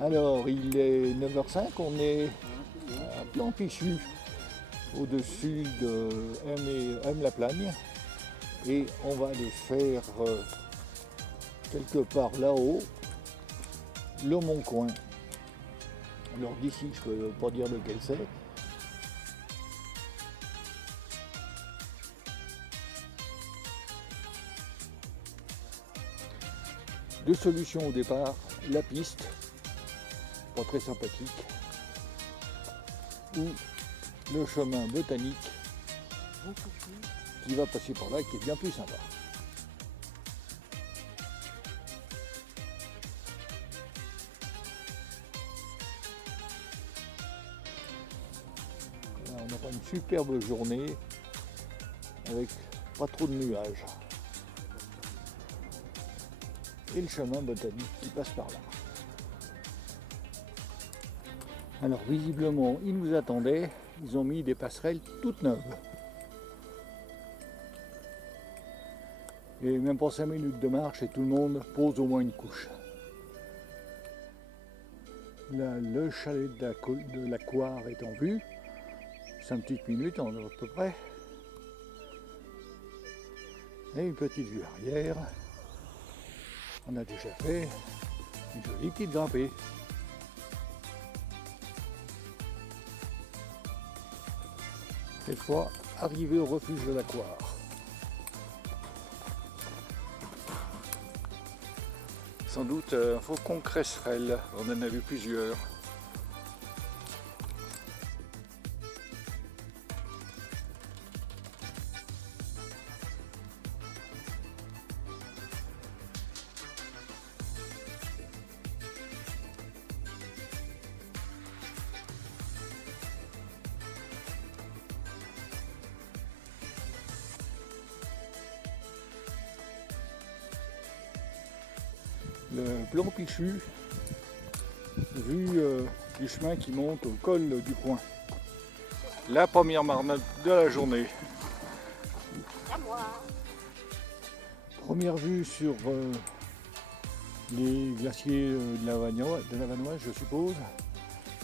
Alors, il est 9h05, on est à Plan-Pichu, au-dessus de M-la-Plagne, et on va aller faire quelque part là-haut, le Mont-Coin. Alors d'ici, je ne peux pas dire lequel c'est. Deux solutions au départ, la piste, pas très sympathique, ou le chemin botanique qui va passer par là et qui est bien plus sympa. Là, on aura une superbe journée avec pas trop de nuages. Et le chemin botanique qui passe par là. Alors visiblement, ils nous attendaient, ils ont mis des passerelles toutes neuves. Et même pour 5 minutes de marche et tout le monde pose au moins une couche. Là, le chalet de la Coire est en vue. 5 petites minutes à peu près. Et une petite vue arrière. On a déjà fait une jolie petite grimpée. Cette fois, arrivé au refuge de la Coire. Sans doute un faucon cresserelle, on en a vu plusieurs. Le Plan-Pichu, vue du chemin qui monte au col du Coin. La première marmotte de la journée. Première vue sur les glaciers de la Vanoise, je suppose.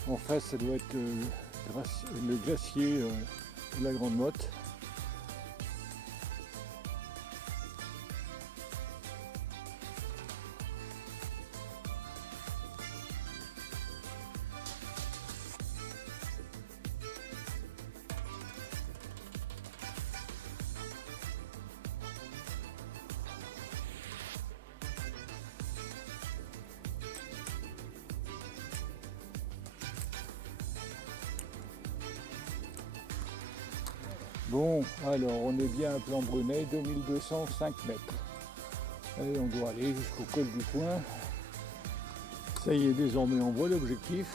En face, ça doit être le glacier de la Grande Motte. Bon, alors on est bien à Plan Brunet, 2205 mètres. Et on doit aller jusqu'au col du Coin. Ça y est, désormais on voit l'objectif.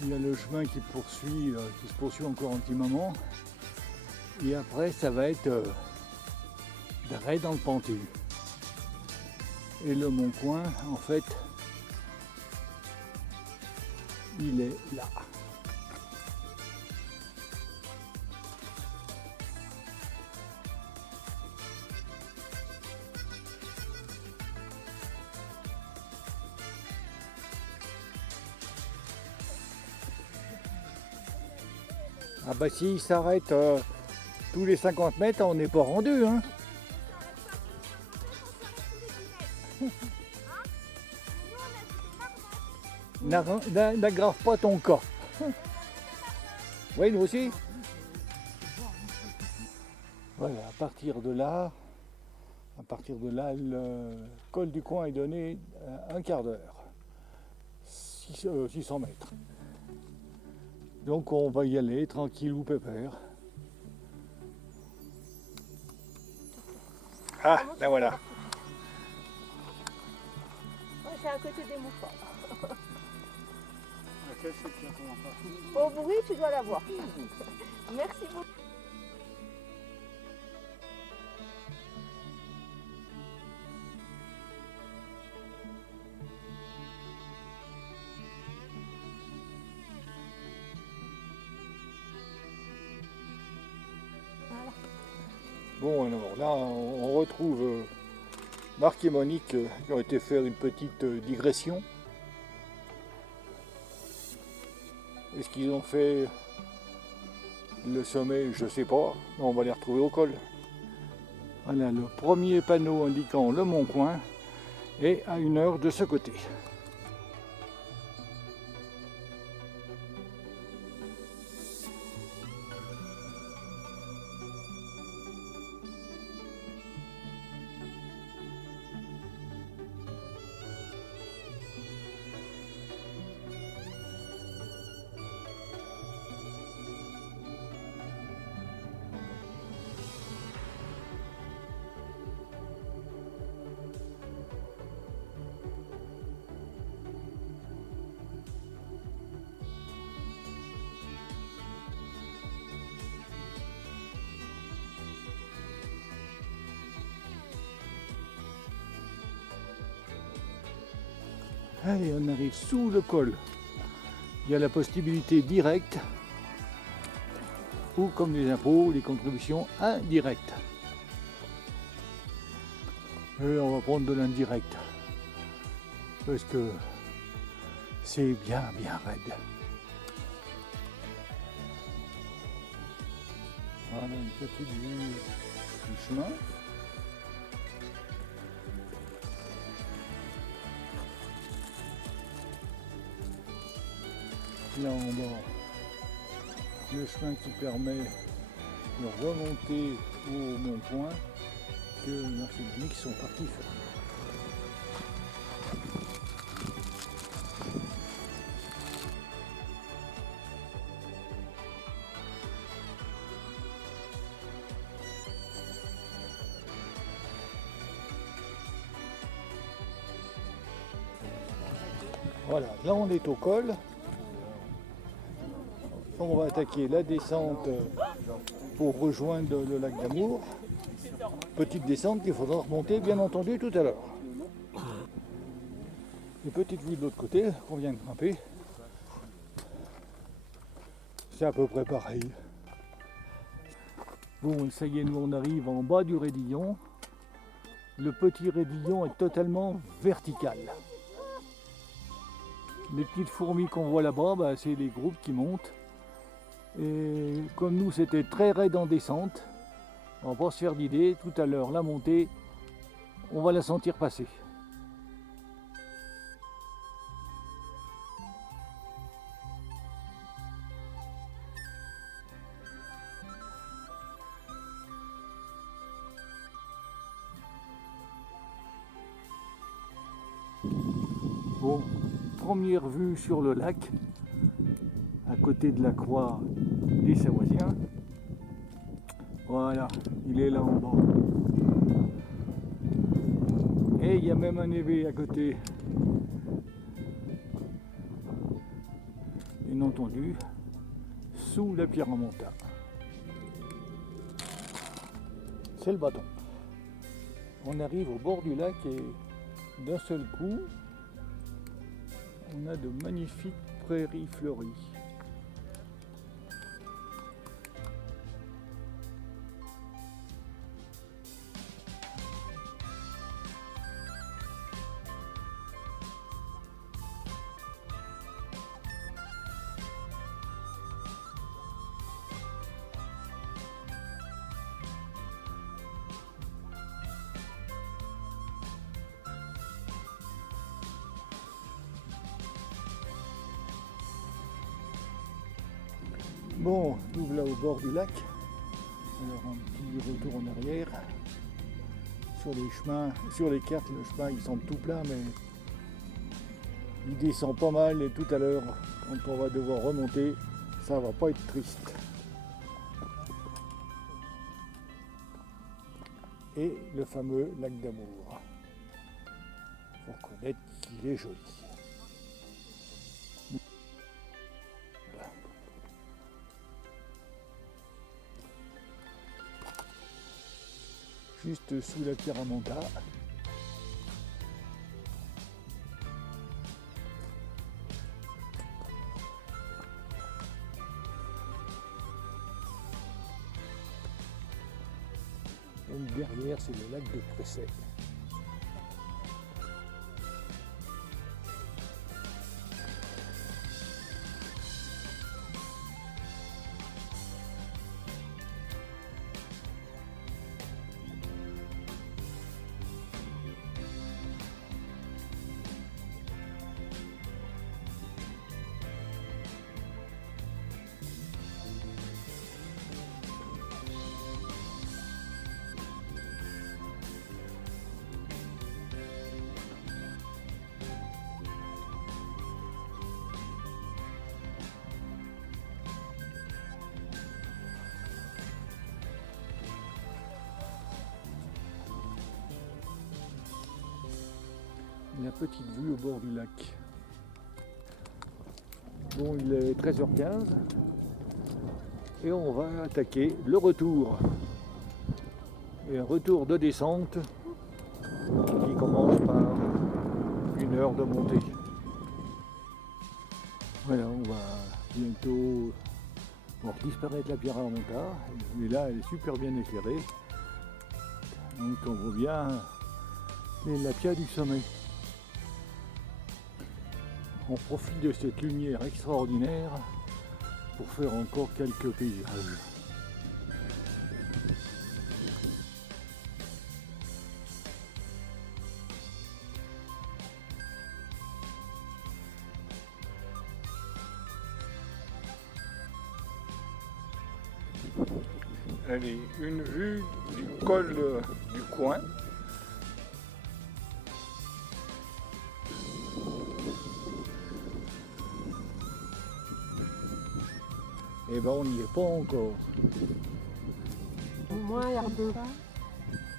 Il y a le chemin qui se poursuit encore un petit moment. Et après, ça va être d'arrêt dans le Pentu. Et le Mont-Coin, en fait, il est là. Ah bah s'il s'arrête tous les 50 mètres, on n'est pas rendu, hein. N'aggrave pas ton cas. Oui, nous aussi. Voilà, à partir de là, le col du Coin est donné un quart d'heure. 600 mètres. Donc on va y aller tranquille ou pépère. Ah, là voilà. C'est à côté des mouchoirs. Laquelle c'est qui a commencé? Au bruit, tu dois l'avoir. Merci beaucoup. Bon, alors là, on retrouve Marc et Monique qui ont été faire une petite digression. Est-ce qu'ils ont fait le sommet? Je ne sais pas. On va les retrouver au col. Voilà le premier panneau indiquant le Mont Coin est à 1 heure de ce côté. Allez, on arrive sous le col. Il y a la possibilité directe ou comme les impôts, les contributions indirectes. Et on va prendre de l'indirect parce que c'est bien raide. Voilà une petite vue du chemin. Là en bas, le chemin qui permet de remonter au Mont Coin que les archéologues sont partis faire. Voilà, là on est au col. On va attaquer la descente pour rejoindre le lac d'Amour. Petite descente qu'il faudra remonter bien entendu tout à l'heure. Et petite vue de l'autre côté qu'on vient de grimper. C'est à peu près pareil. Bon, ça y est, nous on arrive en bas du raidillon. Le petit raidillon est totalement vertical. Les petites fourmis qu'on voit là-bas, bah, c'est les groupes qui montent. Et comme nous c'était très raide en descente, on va se faire d'idée, tout à l'heure la montée, on va la sentir passer. Bon, première vue sur le lac, à côté de la croix des Savoisiens. Voilà, il est là en bas. Et il y a même un éveil à côté. Bien entendu, sous la pierre en montagne. C'est le bâton. On arrive au bord du lac et d'un seul coup, on a de magnifiques prairies fleuries. Bon, nous voilà au bord du lac. Alors un petit retour en arrière. Sur les chemins, sur les cartes, le chemin il semble tout plein, mais il descend pas mal et tout à l'heure, quand on va devoir remonter, ça va pas être triste. Et le fameux lac d'Amour. Faut reconnaître qu'il est joli. Juste sous la pierre à monta. Et derrière, c'est le lac de Pressay. la petite vue au bord du lac. Bon, il est 13h15 et on va attaquer le retour. Et un retour de descente qui commence par 1 heure de montée. Voilà, on va bientôt voir disparaître la pierre à Montard. Mais là, elle est super bien éclairée. Donc on voit bien la pierre du sommet. On profite de cette lumière extraordinaire pour faire encore quelques paysages. Allez, une vue du col du Coin. Eh ben on n'y est pas encore. Au moins, regarde pas.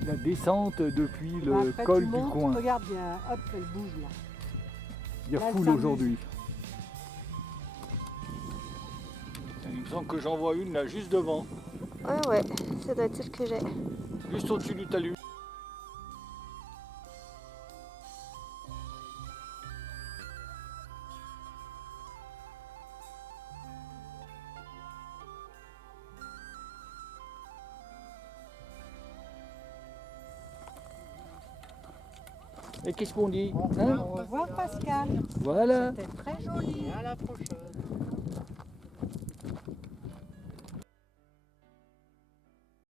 La descente depuis le Après, col tu du montes, Coin. regarde, hop, elle bouge là. Il y a Là, elle foule s'amuse. aujourd'hui. Il me semble que j'en vois une là juste devant, Ouais, ça doit être celle que j'ai. juste au-dessus du talus. Et qu'est-ce qu'on dit, hein? Au revoir Pascal. Voilà. C'était très joli. À la prochaine.